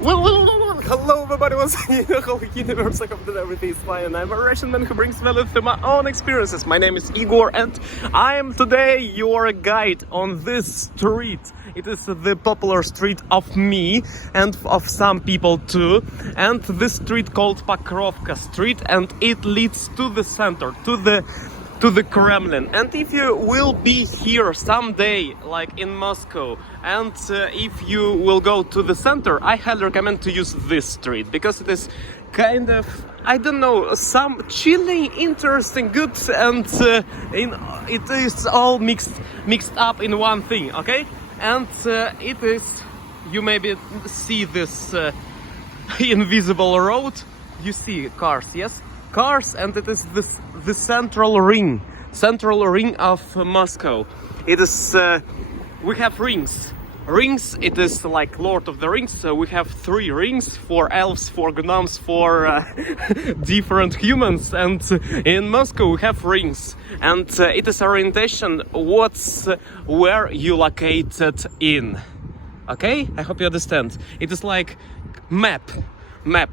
Well, hello everybody, once again, the whole universe, I hope that everything is fine, and I'm a Russian man who brings value through my own experiences. My name is Igor, and I am today your guide on this street. It is the popular street of me, and of some people too, and this street called Pokrovka Street, and it leads to the center, to the Kremlin. And if you will be here someday, like in Moscow, and if you will go to the center, I highly recommend to use this street, because it is kind of, I don't know, some chilling, interesting, good, and it is all mixed up in one thing, okay? And it is, you maybe see this invisible road, you see cars, yes? Cars, and it is the central ring of Moscow. It is we have rings. It is like Lord of the Rings. So we have 3 rings for elves, for gnomes, for different humans. And in Moscow we have rings, and it is orientation what's where you located in. Okay, I hope you understand. It is like map.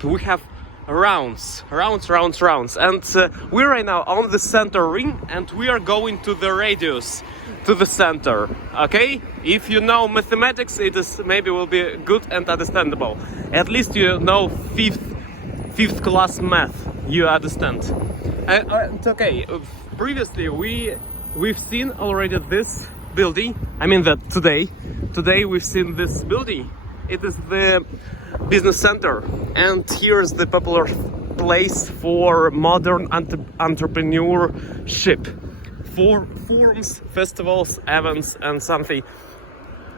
We have rounds, and we're right now on the center ring, and we are going to the radius, to the center. Okay, if you know mathematics, it is maybe will be good and understandable. At least you know fifth class math, you understand. Okay, previously we've seen already this building. I mean that today we've seen this building. It is the business center, and here's the popular place for modern entrepreneurship, for forums, festivals, events, and something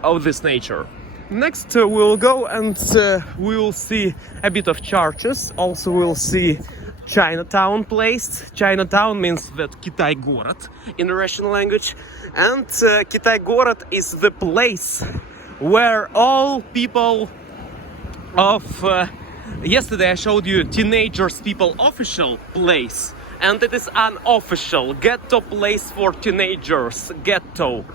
of this nature. Next we'll go and we will see a bit of churches. Also we'll see Chinatown place. Chinatown means that Kitay-Gorod in the Russian language, and Kitay-Gorod is the place where all people of yesterday I showed you teenagers people official place, and it is unofficial ghetto place for teenagers. Ghetto,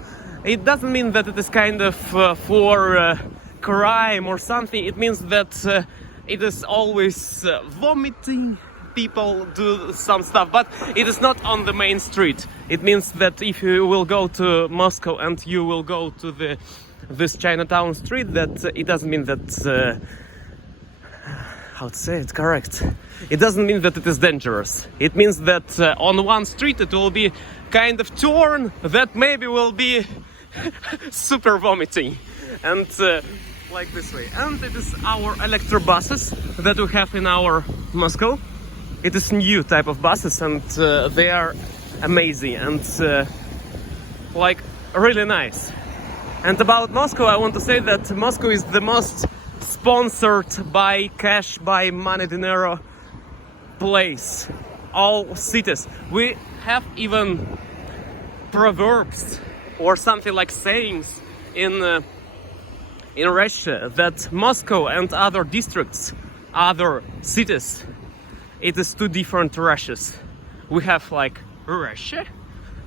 it doesn't mean that it is kind of for crime or something. It means that it is always vomiting, people do some stuff, but it is not on the main street. It means that if you will go to Moscow and you will go to this Chinatown street, that it doesn't mean that how to say it correct. It doesn't mean that it is dangerous. It means that on one street it will be kind of torn, that maybe will be super vomiting, and like this way. And it is our electro buses that we have in our Moscow. It is new type of buses, and they are amazing and like really nice. And about Moscow, I want to say that Moscow is the most sponsored by cash, by money, dinero place. All cities. We have even proverbs or something like sayings in Russia that Moscow and other districts, other cities, it is 2 different Russias. We have like Russia,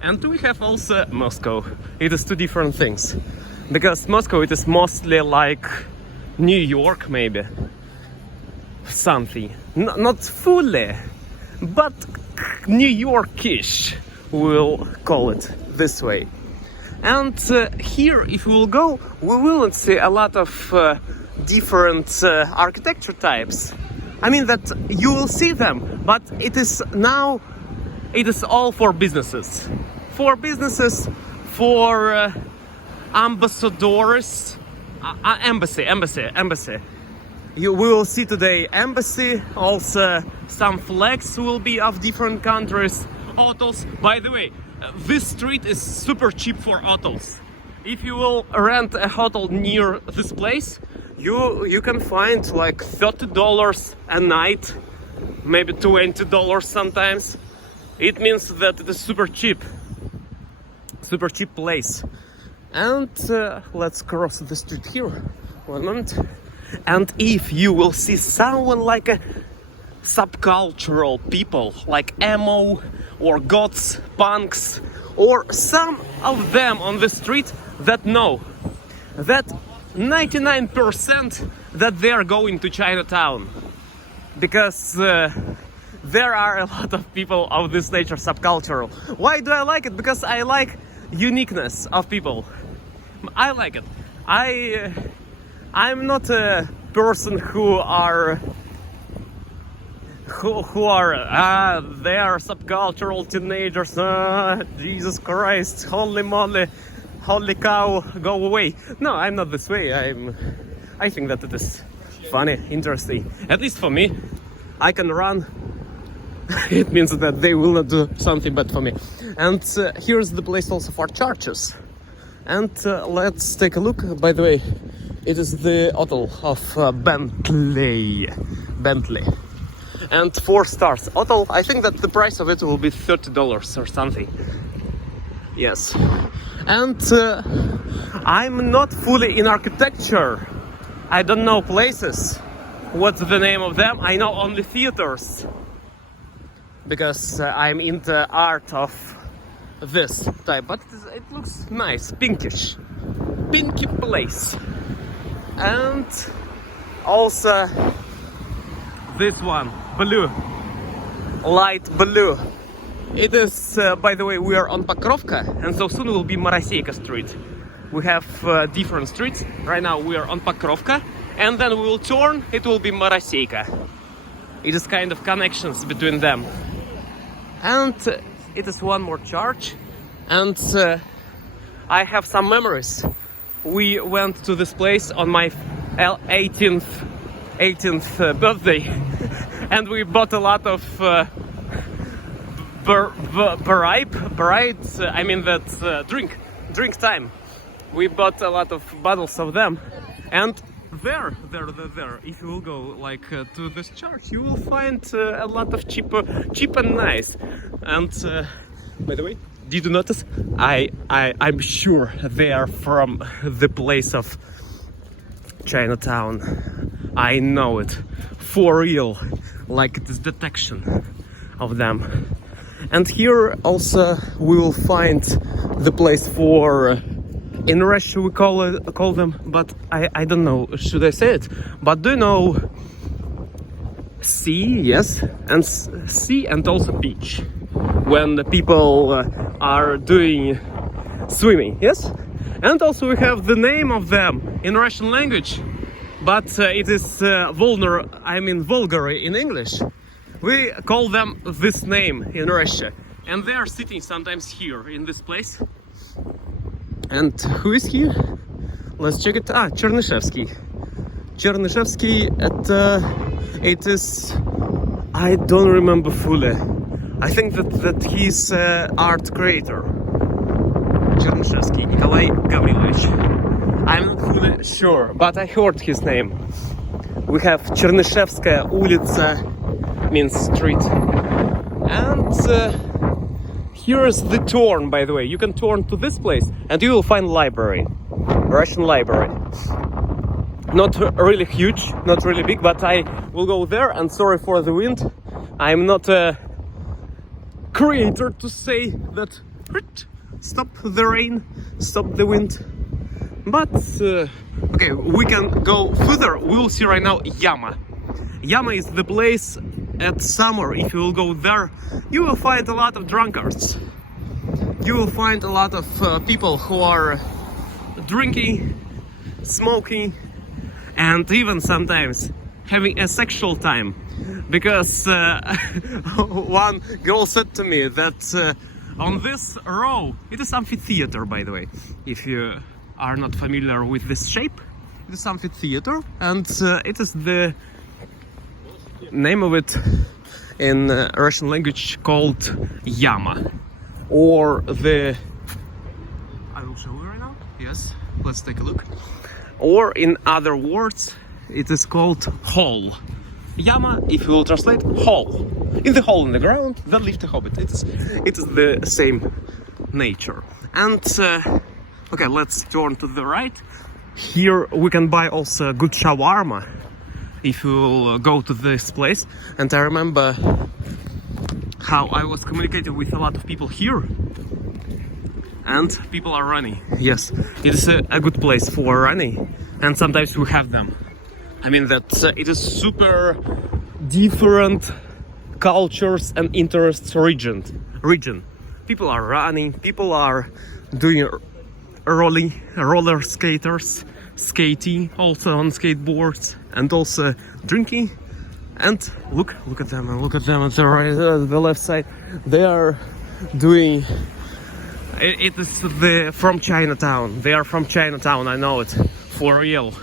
and we have also Moscow. It is 2 different things. Because Moscow, it is mostly like New York, maybe. Something. Not fully, but New Yorkish, we'll call it this way. And here, if we will go, we will see a lot of different architecture types. I mean that you will see them, but it is now, it is all for businesses. For businesses, for ambassadors, embassy. We will see today embassy, also some flags will be of different countries, hotels. By the way, this street is super cheap for hotels. If you will rent a hotel near this place, you can find like $30 a night, maybe $20 sometimes. It means that it is super cheap place. And let's cross the street here. 1 moment. And if you will see someone like a subcultural people, like emo or goths, punks, or some of them on the street that know that 99% that they are going to Chinatown, because there are a lot of people of this nature, subcultural. Why do I like it? Because I like uniqueness of people. I like it. I'm not a person who are they are subcultural teenagers. Jesus Christ, holy moly, holy cow, go away. No, I'm not this way. I think that it is funny, interesting. At least for me. I can run. It means that they will not do something bad for me. And here's the place also for churches. And let's take a look. By the way, it is the hotel of Bentley. And 4 stars hotel. I think that the price of it will be $30 or something. Yes. And I'm not fully in architecture. I don't know places. What's the name of them? I know only theaters. Because I'm into art of this type. But it looks nice, pinkish. Pinky place. And also this one, blue. Light blue. It is, by the way, we are on Pokrovka, and so soon will be Moroseyka Street. We have different streets. Right now we are on Pokrovka, and then we will turn, it will be Moroseyka. It is kind of connections between them. And it is one more church, and I have some memories. We went to this place on my 18th birthday, and we bought a lot of drink time. We bought a lot of bottles of them, and there, if you will go like to this church, you will find a lot of cheap and nice. And by the way, did you notice? I'm sure they are from the place of Chinatown. I know it for real, like it is detection of them. And here also we will find the place for, in Russia we call them, but I don't know, should I say it? But do you know sea? Yes, and sea and also beach, when the people are doing swimming. Yes, and also we have the name of them in Russian language, but it is vulgar in English. We call them this name in Russia, and they are sitting sometimes here in this place. And who is here? Let's check it. Чернышевский. Чернышевский, it is, I don't remember fully. I think that he's art creator. Чернышевский, Nikolai Gavrilovich. I'm not fully sure, but I heard his name. We have Чернышевская улица, means street. And here is the turn, by the way. You can turn to this place and you will find library, Russian library. Not really huge, not really big, but I will go there. And sorry for the wind. I'm not a creator to say that stop the rain, stop the wind. But okay, we can go further. We will see right now Yama. Yama is the place at summer. If you will go there, you will find a lot of drunkards. You will find a lot of people who are drinking, smoking, and even sometimes having a sexual time. Because one girl said to me that on this row, it is amphitheater, by the way. If you are not familiar with this shape, it is amphitheater, and it is the name of it in Russian language called Yama, or the, I will show you right now. Yes, let's take a look. Or in other words, it is called hole. Yama, if you will translate, hole. In the hole in the ground, then live the hobbit. It is the same nature. And okay, let's turn to the right. Here we can buy also good shawarma if you will go to this place. And I remember how I was communicating with a lot of people here, and people are running. Yes, it is a good place for running, and sometimes we have them I mean that it is super different cultures and interests region. People are running, people are doing roller skating, also on skateboards, and also drinking. And look at them at the left side. They are doing. It is from Chinatown. They are from Chinatown. I know it for real.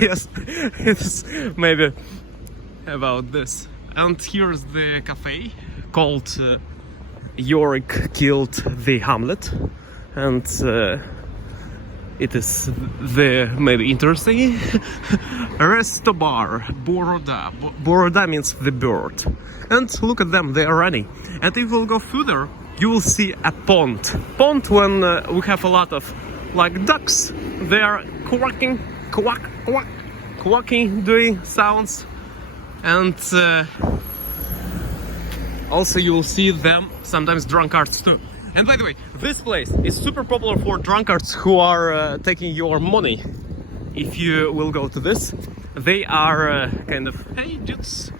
Yes, it's maybe about this. And here's the cafe called Yorick Killed the Hamlet, and it is the maybe interesting Resto Bar Boroda. Boroda means the bird. And look at them, they are running. And if we'll go further, you will see a pond. Pond when we have a lot of like ducks. They are quacking, doing sounds. And also you will see them sometimes drunkards too. And by the way, this place is super popular for drunkards who are taking your money. If you will go to this, they are kind of, hey dudes,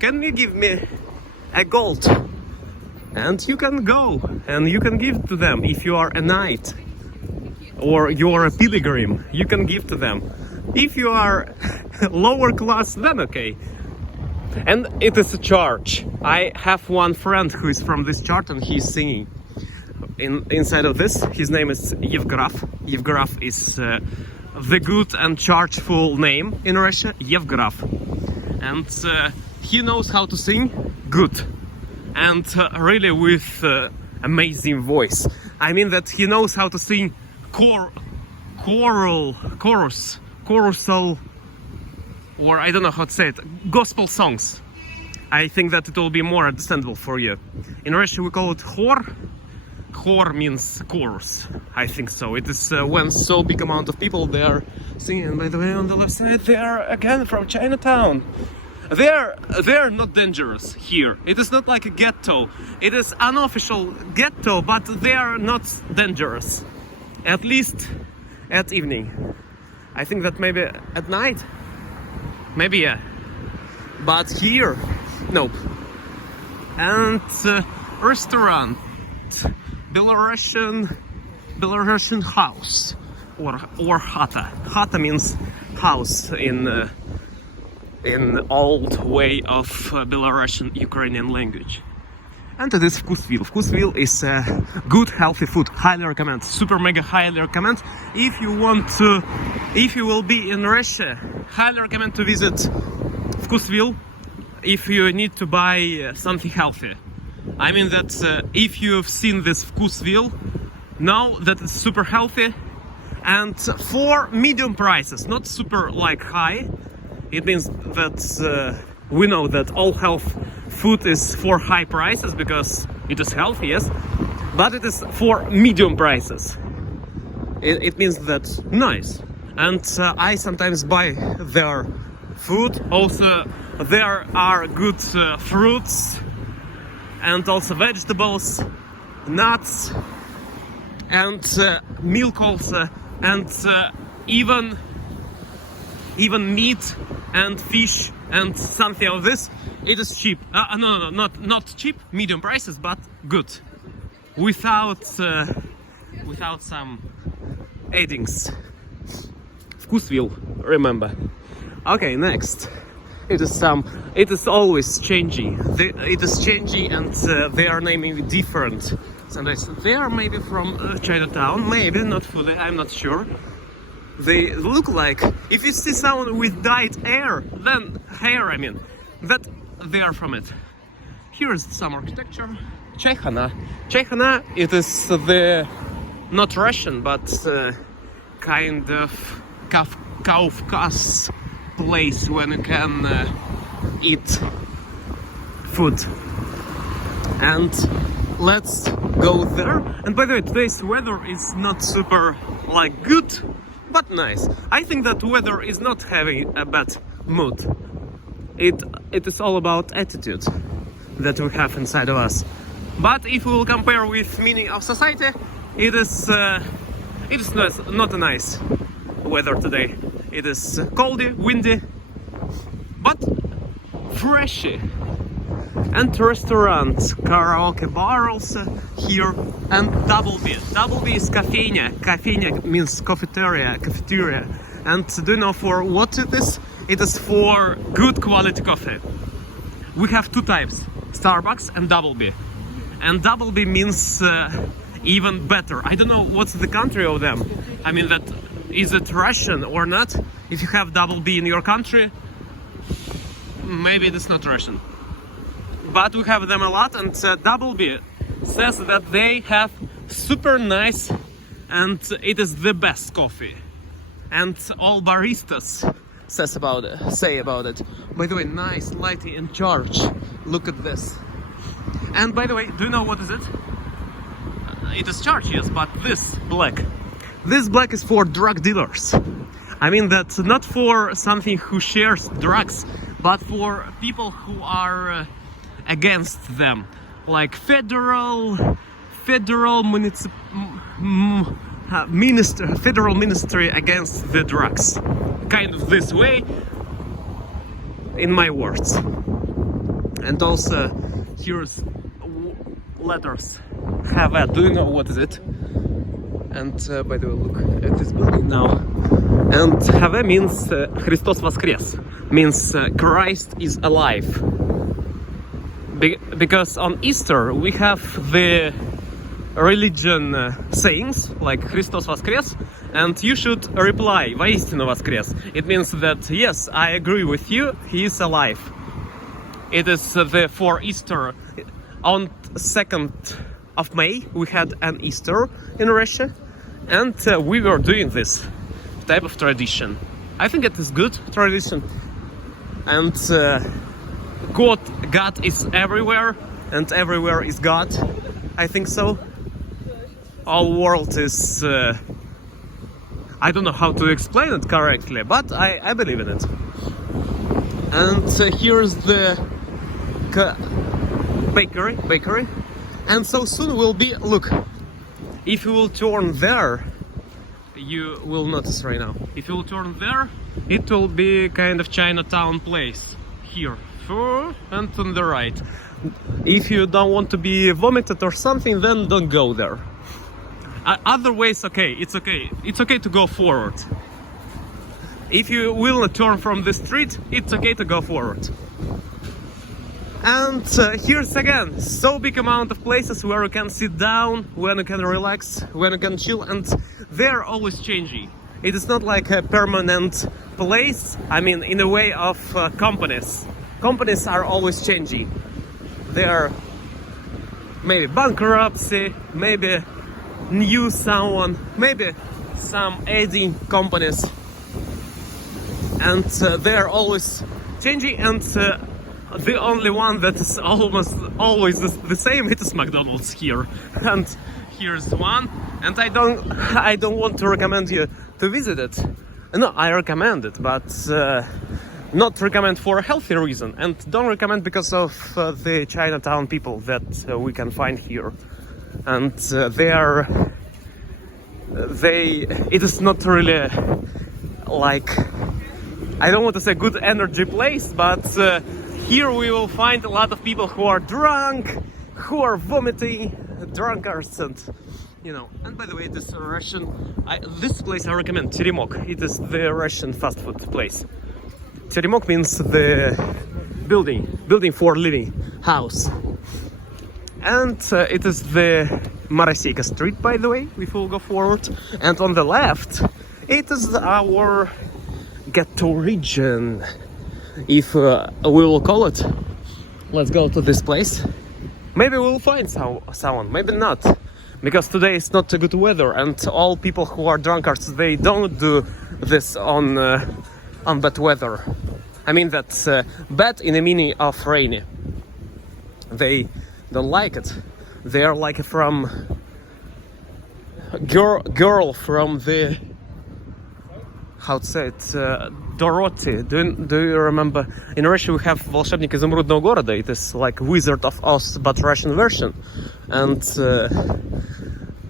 can you give me a gold? And you can go and you can give to them. If you are a knight or you are a pilgrim, you can give to them. If you are lower class, then okay. And it is a church. I have one friend who is from this church and he's singing. Inside of this, his name is Yevgraf. Yevgraf is the good and churchful name in Russia, Yevgraf. And he knows how to sing good. And really with amazing voice. I mean that he knows how to sing chorusal, or I don't know how to say it, gospel songs. I think that it will be more understandable for you. In Russia we call it khor. Khor means chorus, I think so. It is when so big amount of people they are singing. And by the way, on the left side they are again from Chinatown. They are not dangerous here. It is not like a ghetto. It is unofficial ghetto, but they are not dangerous. At least at evening. I think that maybe at night, maybe yeah. But here, nope. And restaurant, Belarusian house or chata. Chata means house in old way of Belarusian Ukrainian language. And it is Vkusvil. Vkusvil is good healthy food. Highly recommend. Super mega highly recommend. If you will be in Russia, highly recommend to visit Vkusvil if you need to buy something healthy. I mean that if you have seen this Vkusvil, know that it's super healthy and for medium prices, not super like high. It means that we know that all health food is for high prices because it is healthy, yes, but it is for medium prices. It means that nice. And I sometimes buy their food. Also, there are good fruits and also vegetables, nuts, and milk also, and even meat and fish and something of this. It is cheap. No, not cheap. Medium prices, but good. Without some addings. Vkusvil, remember. Okay, next. It is always changing. It is changing, and they are naming it different. Sometimes they are maybe from Chinatown, maybe not fully. I'm not sure. They look like, if you see someone with dyed hair, I mean, that they are from it. Here's some architecture. Chaykhana. Chaykhana, it is the not Russian, but kind of Kafkas place when you can eat food. And let's go there. And by the way, today's weather is not super like good, but nice. I think that weather is not having a bad mood. It is all about attitude that we have inside of us. But if we will compare with meaning of society, it is not a nice weather today. It is coldy, windy, but freshy. And restaurants, karaoke bar also here, and Double B. Double B is cafeteria. Cafeteria means cafeteria. And do you know for what it is? It is for good quality coffee. We have two types, Starbucks and Double B. And Double B means even better. I don't know what's the country of them. I mean, that is it Russian or not? If you have Double B in your country, maybe it is not Russian. But we have them a lot, and Double B says that they have super nice and it is the best coffee. And all baristas say about it. By the way, nice lighting in charge. Look at this. And by the way, do you know what is it? It is charge, yes, but this black is for drug dealers. I mean, that's not for something who shares drugs, but for people who are against them, like federal ministry against the drugs, kind of this way, in my words. And also here's letters have a, do you know what is it? And by the way, look at this building now. And have means Christos Voskres, means Christ is alive. Because on Easter we have the religion sayings like Christos Voskres, and you should reply Воистину воскрес. It means that yes, I agree with you, he is alive. It is for Easter. On 2nd of May we had an Easter in Russia, and we were doing this type of tradition. I think it is good tradition, and God is everywhere, and everywhere is God. I think so. Our world is I don't know how to explain it correctly, but I believe in it. And here's the bakery, and so soon will be, look, if you will turn there, you will notice right now, if you will turn there, it will be kind of Chinatown place here, and on the right. If you don't want to be vomited or something, then don't go there. Other ways, okay, it's okay to go forward. If you will not turn from the street, it's okay to go forward. And here's again so big amount of places where you can sit down, when you can relax, when you can chill, and they're always changing. It is not like a permanent place. I mean, in a way of companies. Companies are always changing. They are maybe bankruptcy, maybe new someone, maybe some adding companies, and they are always changing, and the only one that is almost always the same, it is McDonald's here. And here's one, and I don't want to recommend you to visit it. No, I recommend it, but not recommend for a healthy reason, and don't recommend because of the Chinatown people that we can find here. And it is not really like, I don't want to say good energy place, but here we will find a lot of people who are drunk, who are vomiting, drunkards, and you know. And by the way, this Russian, this place I recommend, Teремок. It is the Russian fast food place. Teремok means the building for living, house. And it is the Maraseyka Street, by the way, if we'll go forward. And on the left, it is our Ghetto region, if we will call it. Let's go to this place. Maybe we'll find someone, maybe not. Because today is not a good weather, and all people who are drunkards, they don't do this on bad weather. I mean that's bad in the meaning of rainy. They don't like it. They are like from girl from the, how to say it, Dorothy. Do you remember? In Russia we have Волшебник Изумрудного города. It is like Wizard of Oz, but Russian version. And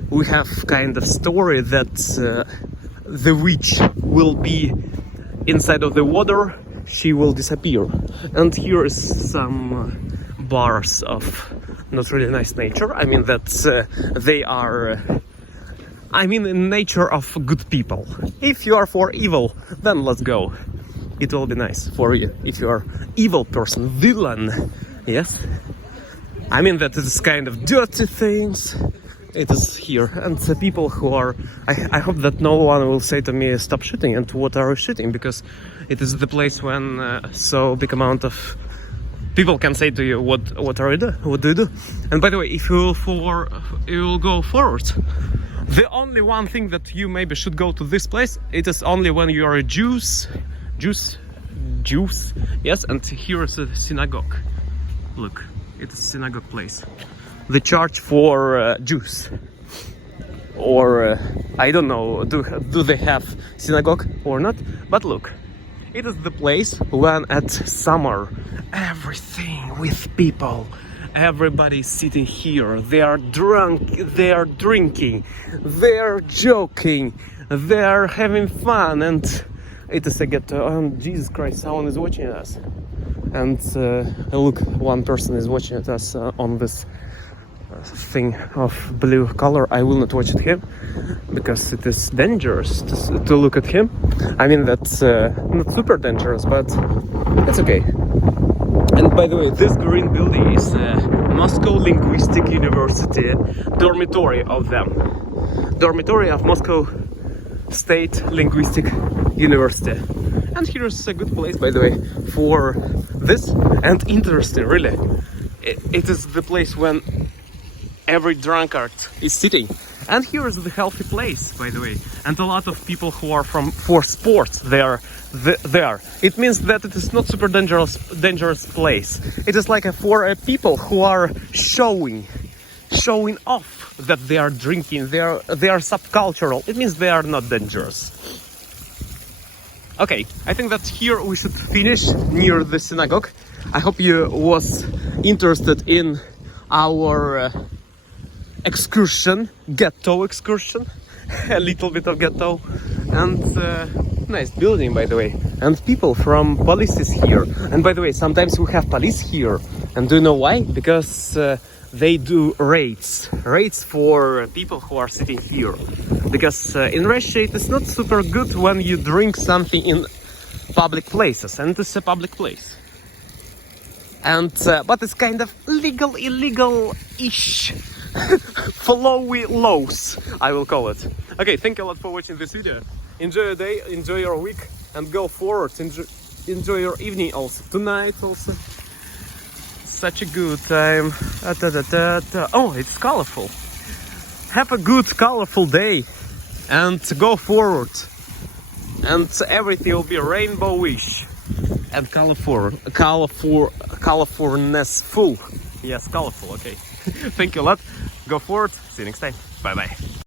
we have kind of story that the witch will be inside of the water, she will disappear. And here is some bars of not really nice nature. I mean that they are in nature of good people. If you are for evil, then let's go. It will be nice for you. If you are evil person, villain, yes. I mean that it is kind of dirty things. It is here, and the people who are. I hope that no one will say to me, "Stop shooting!" And what are you shooting? Because it is the place when so big amount of people can say to you, "What are you do? What do you do?" And by the way, if you will go forward. The only one thing that you maybe should go to this place, it is only when you are a Jews, yes, and here is a synagogue. Look, it is a synagogue place. The church for Jews. Or, I don't know, do they have synagogue or not? But look, it is the place when at summer, everything with people. Everybody is sitting here, they are drunk, they are drinking, they are joking, they are having fun, and it is a ghetto. Oh, Jesus Christ, someone is watching us. And look, one person is watching us on this thing of blue color. I will not watch at him, because it is dangerous to look at him. I mean, that's not super dangerous, but it's okay. And by the way, this green building is Moscow Linguistic University dormitory of them. Dormitory of Moscow State Linguistic University. And here's a good place, by the way, for this. And interesting, really. It is the place when every drunkard is sitting. And here is the healthy place, by the way. And a lot of people who are for sports, they are there. It means that it is not super dangerous place. It is like for people who are showing off that they are drinking. They are subcultural. It means they are not dangerous. Okay, I think that here we should finish near the synagogue. I hope you was interested in our excursion, ghetto excursion, a little bit of ghetto, and nice building, by the way, and people from police is here. And by the way, sometimes we have police here, and do you know why? Because they do raids for people who are sitting here, because in Russia it is not super good when you drink something in public places, and it's a public place. And but it's kind of illegal-ish. Flowy laws, I will call it. Okay, thank you a lot for watching this video. Enjoy your day, enjoy your week, and go forward. Enjoy your evening also. Tonight also. Such a good time. Oh, it's colorful. Have a good, colorful day, and go forward. And everything will be rainbowish and colorfulness full. Yes, colorful. Okay. Thank you a lot. Go forward. See you next time. Bye bye.